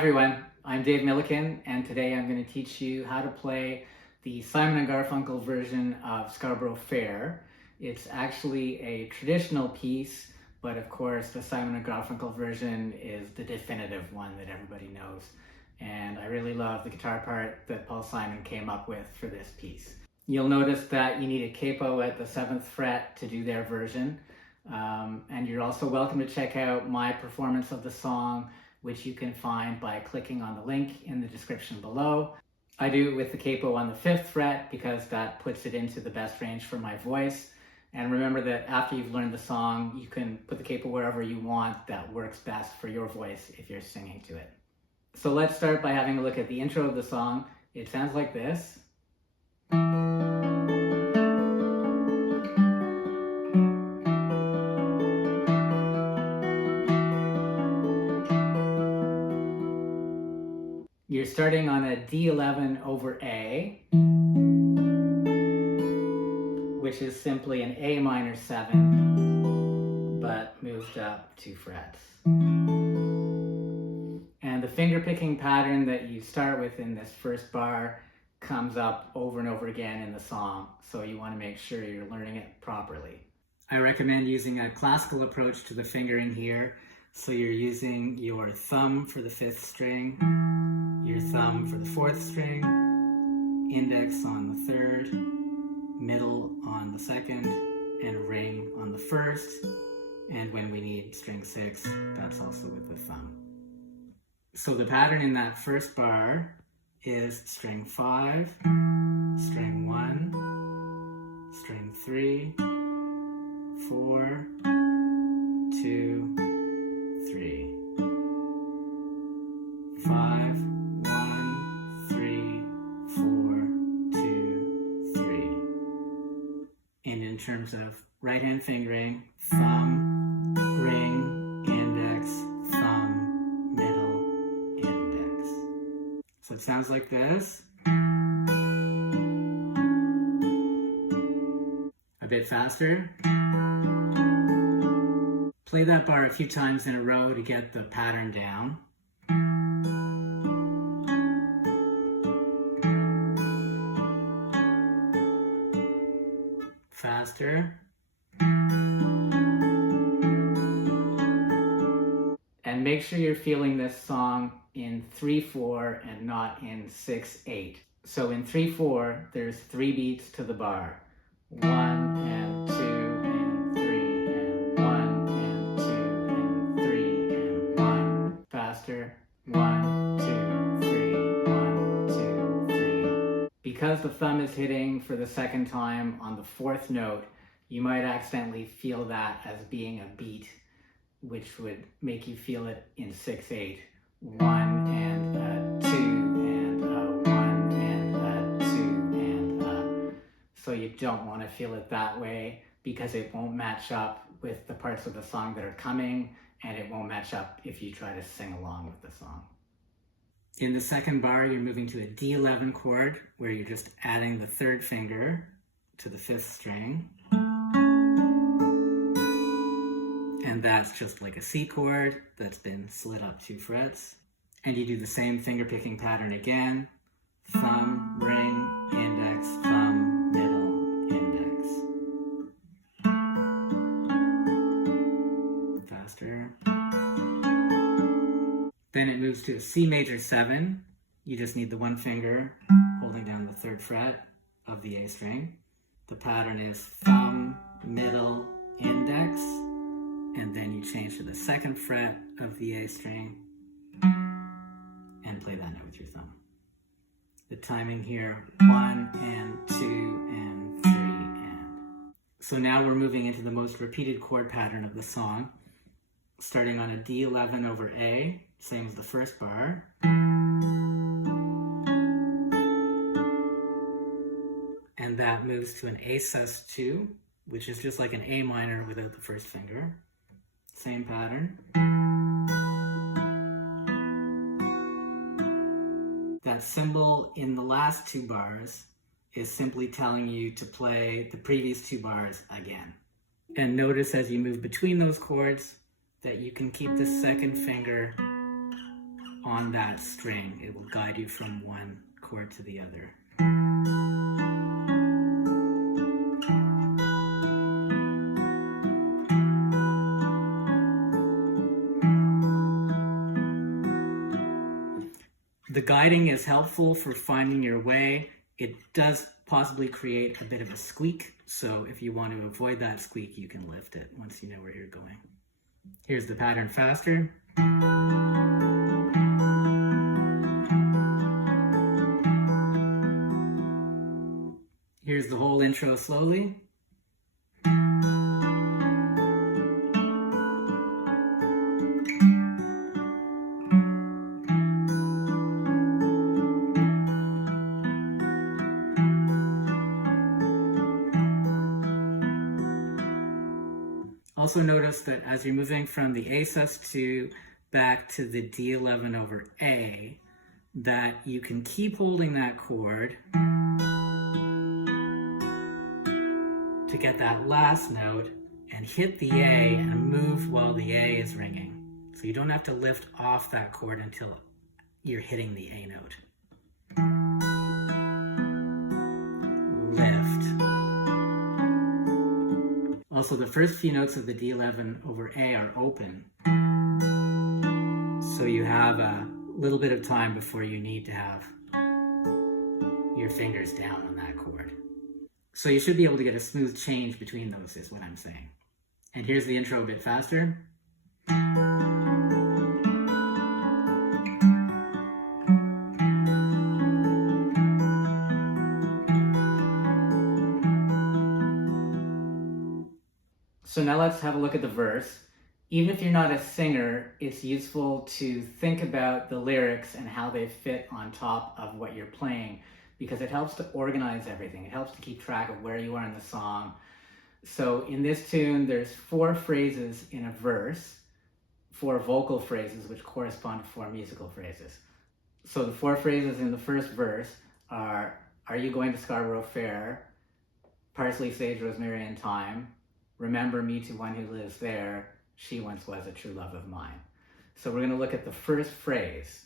everyone, I'm Dave Milliken, and today I'm going to teach you how to play the Simon Garfunkel version of Scarborough Fair. It's actually a traditional piece, but of course the Simon Garfunkel version is the definitive one that everybody knows. And I really love the guitar part that Paul Simon came up with for this piece. You'll notice that you need a capo at the 7th fret to do their version. And you're also welcome to check out my performance of the song, which you can find by clicking on the link in the description below. I do it with the capo on the 5th fret because that puts it into the best range for my voice. And remember that after you've learned the song, you can put the capo wherever you want that works best for your voice if you're singing to it. So let's start by having a look at the intro of the song. It sounds like this. You're starting on a D11 over A, which is simply an A minor 7, but moved up 2 frets. And the finger picking pattern that you start with in this first bar comes up over and over again in the song, so you want to make sure you're learning it properly. I recommend using a classical approach to the fingering here, so you're using your thumb for the 5th string, your thumb for the 4th string, index on the 3rd, middle on the 2nd, and ring on the 1st. And when we need string 6, that's also with the thumb. So the pattern in that first bar is string 5, string 1, string 3, 4, 2, 3, 5, 1, 3, 4, 2, 3. And in terms of right hand fingering, thumb, ring, index, thumb, middle, index. So it sounds like this. A bit faster. Play that bar a few times in a row to get the pattern down. Faster. And make sure you're feeling this song in 3/4 and not in 6/8. So in 3/4, there's 3 beats to the bar. 1 and 2 and 3 and 1 and 2 and 3 and 1. Faster. 1, 2, 3, 1, 2, 3. Because the thumb is hitting for the second time on the 4th note, you might accidentally feel that as being a beat, which would make you feel it in 6/8. 1 and a 2 and a 1 and a 2 and a. So you don't want to feel it that way because it won't match up with the parts of the song that are coming, and it won't match up if you try to sing along with the song. In the second bar, you're moving to a D11 chord where you're just adding the 3rd finger to the 5th string. And that's just like a C chord that's been slid up 2 frets. And you do the same finger picking pattern again. Thumb, ring, index, thumb, middle, index. Faster. Then it moves to a C major 7. You just need the 1 finger holding down the 3rd fret of the A string. The pattern is thumb, middle, index. And then you change to the 2nd fret of the A string and play that note with your thumb. The timing here, 1 and 2 and 3 and. So now we're moving into the most repeated chord pattern of the song, starting on a D11 over A, same as the first bar. And that moves to an A sus2, which is just like an A minor without the 1st finger. Same pattern. That symbol in the last 2 bars is simply telling you to play the previous 2 bars again. And notice as you move between those chords that you can keep the 2nd finger on that string. It will guide you from one chord to the other. The guiding is helpful for finding your way. It does possibly create a bit of a squeak, so if you want to avoid that squeak, you can lift it once you know where you're going. Here's the pattern faster. Here's the whole intro slowly. Also notice that as you're moving from the A sus2 back to the D11 over A, that you can keep holding that chord to get that last note and hit the A and move while the A is ringing. So you don't have to lift off that chord until you're hitting the A note. Lift. Also, the first few notes of the D11 over A are open. So you have a little bit of time before you need to have your fingers down on that chord. So you should be able to get a smooth change between those, is what I'm saying. And here's the intro a bit faster. So now let's have a look at the verse. Even if you're not a singer, it's useful to think about the lyrics and how they fit on top of what you're playing, because it helps to organize everything. It helps to keep track of where you are in the song. So in this tune, there's 4 phrases in a verse, 4 vocal phrases, which correspond to 4 musical phrases. So the 4 phrases in the first verse are you going to Scarborough Fair? Parsley, sage, rosemary, and thyme. Remember me to one who lives there. She once was a true love of mine. So we're going to look at the first phrase.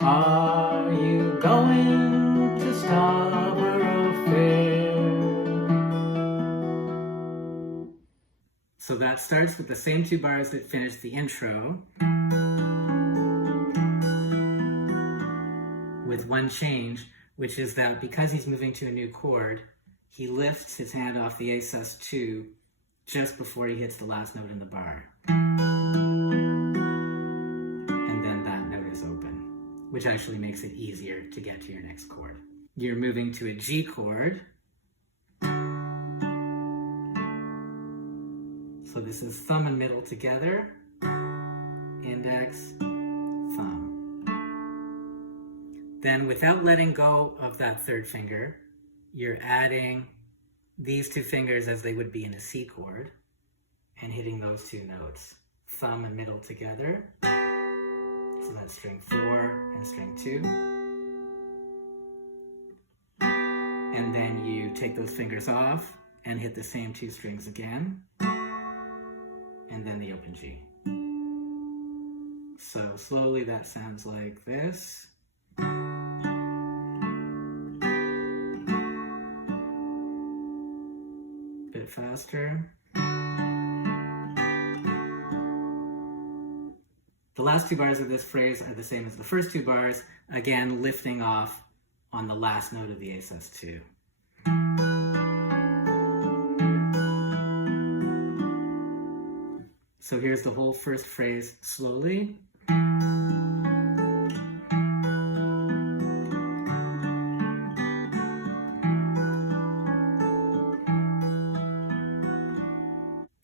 Are you going to Scarborough Fair? So that starts with the same 2 bars that finished the intro, with one change, which is that because he's moving to a new chord, he lifts his hand off the A sus2 just before he hits the last note in the bar. And then that note is open, which actually makes it easier to get to your next chord. You're moving to a G chord. So this is thumb and middle together, index, thumb. Then without letting go of that 3rd finger, you're adding these 2 fingers as they would be in a C chord and hitting those 2 notes, thumb and middle together. So that's string 4 and string 2. And then you take those fingers off and hit the same 2 strings again, and then the open G. So slowly that sounds like this. Bit faster. The last 2 bars of this phrase are the same as the first 2 bars, again lifting off on the last note of the A sus2. So here's the whole first phrase slowly.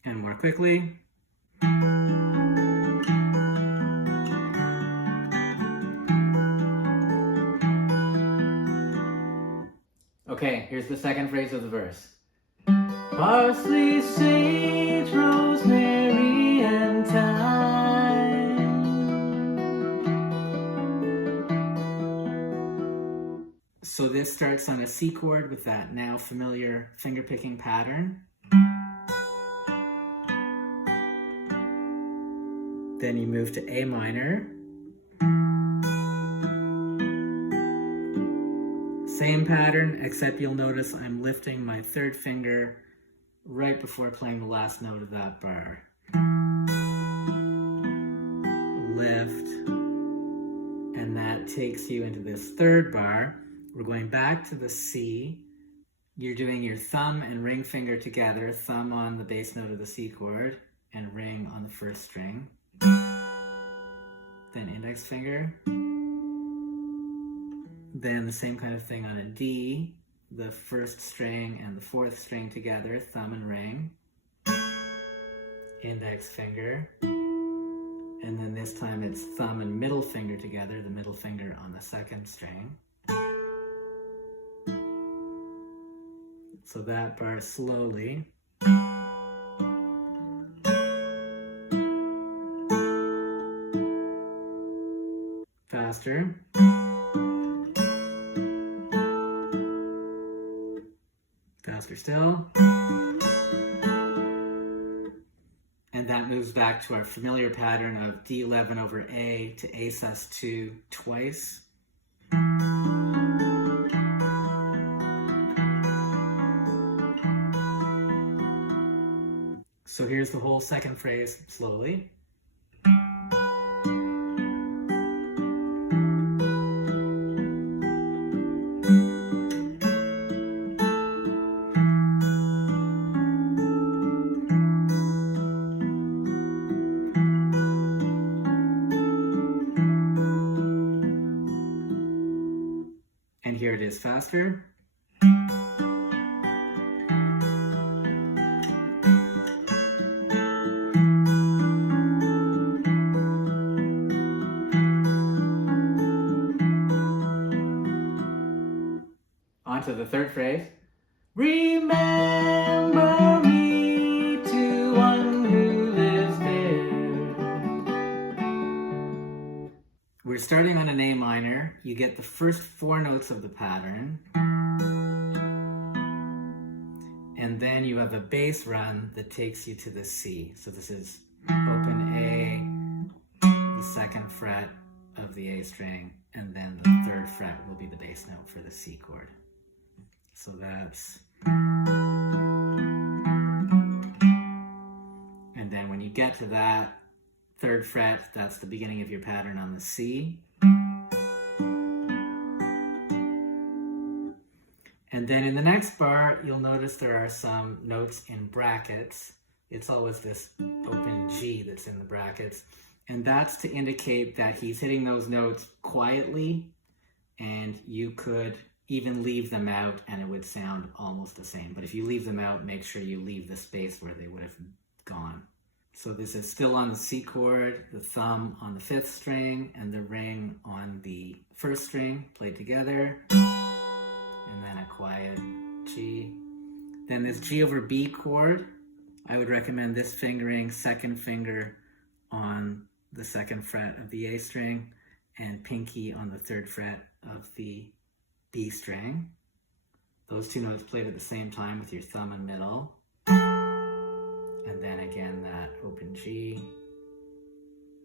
And more quickly. Okay, here's the second phrase of the verse. Parsley, sage, rosemary, and thyme. So this starts on a C chord with that now familiar fingerpicking pattern. Then you move to A minor. Same pattern, except you'll notice I'm lifting my third finger right before playing the last note of that bar. Lift, and that takes you into this third bar. We're going back to the C. You're doing your thumb and ring finger together, thumb on the bass note of the C chord and ring on the first string. Then index finger. Then the same kind of thing on a D, the first string and the fourth string together, thumb and ring. Index finger. And then this time it's thumb and middle finger together, the middle finger on the second string. So that bar slowly. Faster. Faster still. And that moves back to our familiar pattern of D11 over A to A sus2 twice. So here's the whole second phrase slowly. And here it is faster. On to the third phrase. Remember me to one who lives there. We're starting on an A minor. You get the first four notes of the pattern. And then you have a bass run that takes you to the C. So this is open A, the second fret of the A string, and then the third fret will be the bass note for the C chord. So that's... And then when you get to that third fret, that's the beginning of your pattern on the C. And then in the next bar, you'll notice there are some notes in brackets. It's always this open G that's in the brackets. And that's to indicate that he's hitting those notes quietly, and you could even leave them out and it would sound almost the same. But if you leave them out, make sure you leave the space where they would have gone. So this is still on the C chord, the thumb on the fifth string, and the ring on the first string played together. And then a quiet G. Then this G over B chord, I would recommend this fingering, second finger on the second fret of the A string and pinky on the third fret of the B string. Those two notes played at the same time with your thumb and middle. And then again that open G.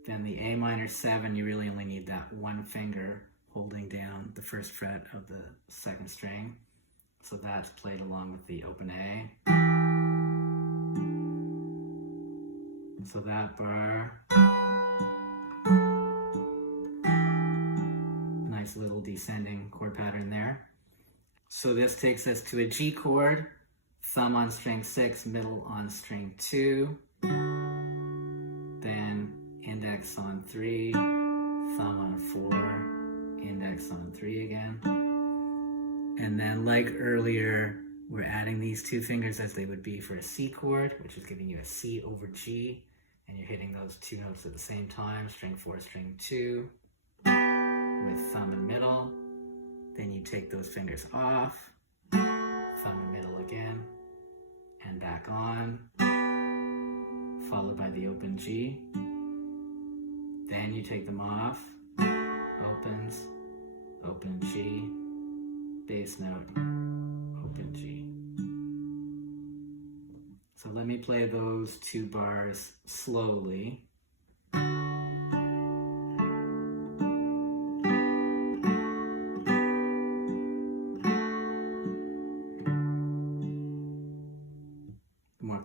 Then the A minor 7, you really only need that one finger holding down the first fret of the second string. So that's played along with the open A. So that bar, nice little descending chord pattern there. So this takes us to a G chord, thumb on string 6, middle on string 2, then index on 3, thumb on 4, index on 3 again. And then like earlier, we're adding these two fingers as they would be for a C chord, which is giving you a C over G, and you're hitting those two notes at the same time, string 4, string 2, with thumb and middle. Then you take those fingers off, thumb and middle again, and back on, followed by the open G. Then you take them off, opens, open G, bass note, open G. So let me play those two bars slowly.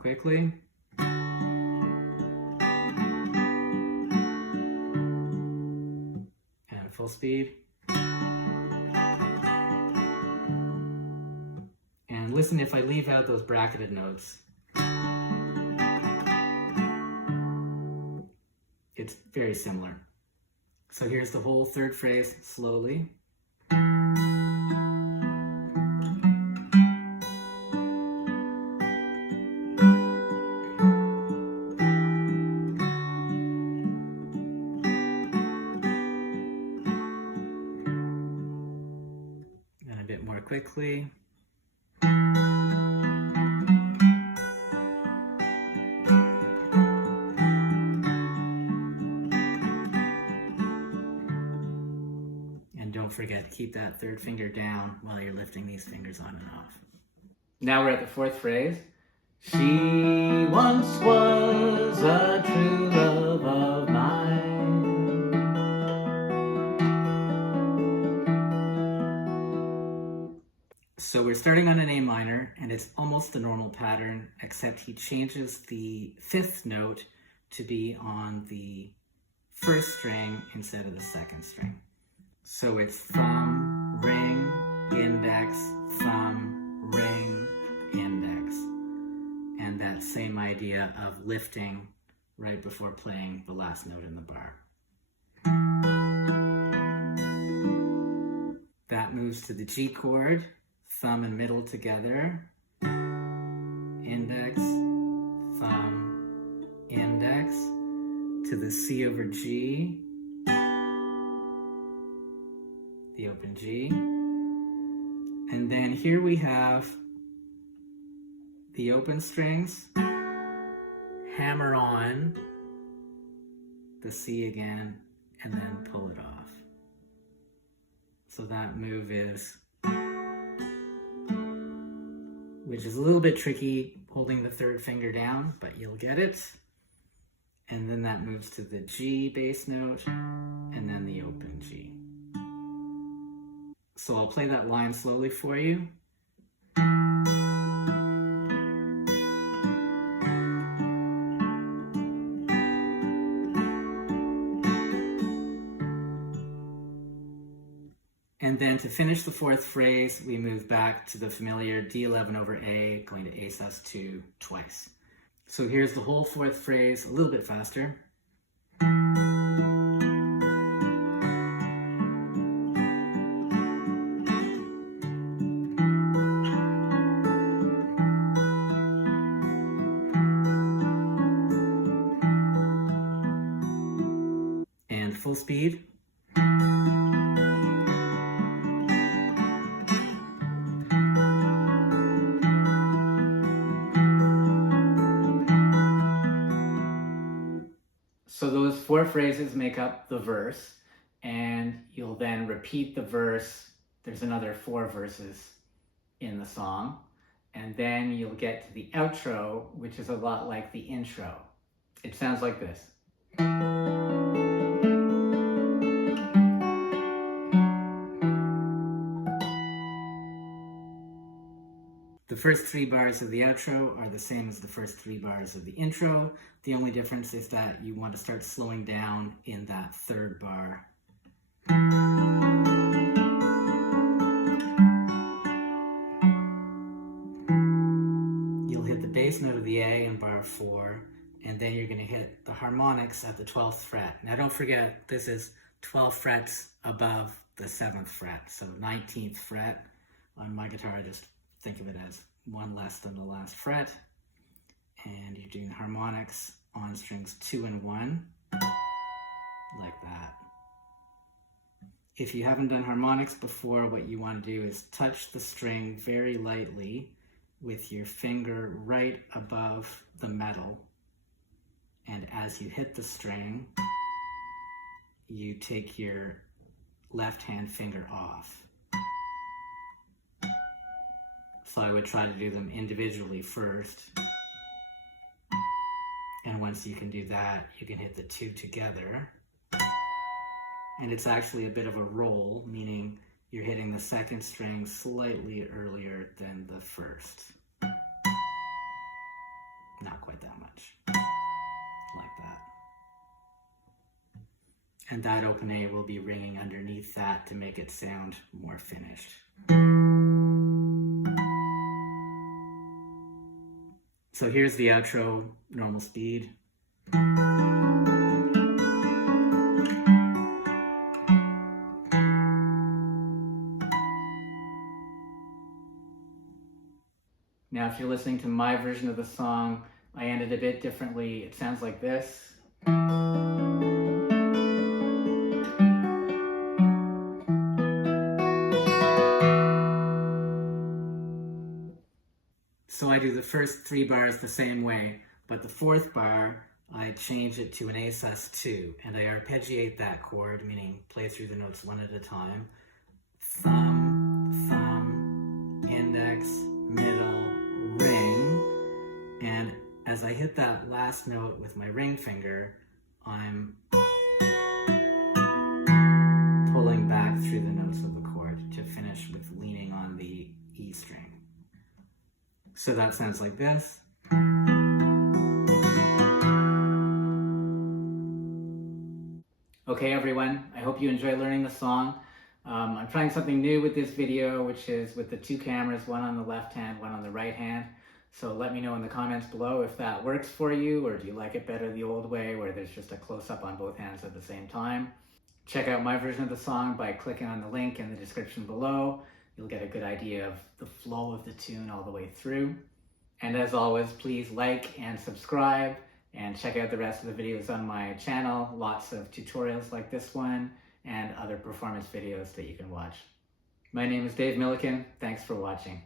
quickly. And full speed. And listen if I leave out those bracketed notes. It's very similar. So here's the whole third phrase slowly. And a bit more quickly. Don't forget, keep that third finger down while you're lifting these fingers on and off. Now we're at the fourth phrase. She once was a true love of mine. So we're starting on an A minor, and it's almost the normal pattern, except he changes the fifth note to be on the first string instead of the second string. So it's thumb, ring, index, thumb, ring, index. And that same idea of lifting right before playing the last note in the bar. That moves to the G chord, thumb and middle together, index, thumb, index, to the C over G, the open G, and then here we have the open strings, hammer on the C again, and then pull it off. So that move is, which is a little bit tricky holding the third finger down, but you'll get it. And then that moves to the G bass note, and then the open G. So I'll play that line slowly for you. And then to finish the fourth phrase, we move back to the familiar D11 over A, going to A sus2 twice. So here's the whole fourth phrase, a little bit faster. And full speed. So those four phrases make up the verse, and you'll then repeat the verse. There's another 4 verses in the song, and then you'll get to the outro, which is a lot like the intro. It sounds like this. The first 3 bars of the outro are the same as the first 3 bars of the intro. The only difference is that you want to start slowing down in that third bar. You'll hit the bass note of the A in bar 4, and then you're going to hit the harmonics at the 12th fret. Now don't forget, this is 12 frets above the 7th fret, so 19th fret. On my guitar, I just think of it as 1 less than the last fret, and you're doing the harmonics on strings 2 and 1, like that. If you haven't done harmonics before, what you want to do is touch the string very lightly with your finger right above the metal, and as you hit the string, you take your left hand finger off. So I would try to do them individually first. And once you can do that, you can hit the 2 together. And it's actually a bit of a roll, meaning you're hitting the second string slightly earlier than the first. not quite that much, like that. And that open A will be ringing underneath that to make it sound more finished. So here's the outro, normal speed. Now, if you're listening to my version of the song, I ended a bit differently. It sounds like this. So I do the first 3 bars the same way, but the 4th bar, I change it to an A sus2, and I arpeggiate that chord, meaning play through the notes one at a time. Thumb, thumb, index, middle, ring, and as I hit that last note with my ring finger, I'm pulling back through the notes of the chord to finish with leaning on the E string. So that sounds like this. Okay everyone, I hope you enjoy learning the song. I'm trying something new with this video, which is with the 2 cameras, one on the left hand, one on the right hand. So let me know in the comments below if that works for you, or do you like it better the old way where there's just a close-up on both hands at the same time. Check out my version of the song by clicking on the link in the description below. You'll get a good idea of the flow of the tune all the way through. And as always, please like and subscribe and check out the rest of the videos on my channel. Lots of tutorials like this one and other performance videos that you can watch. My name is Dave Milliken. Thanks for watching.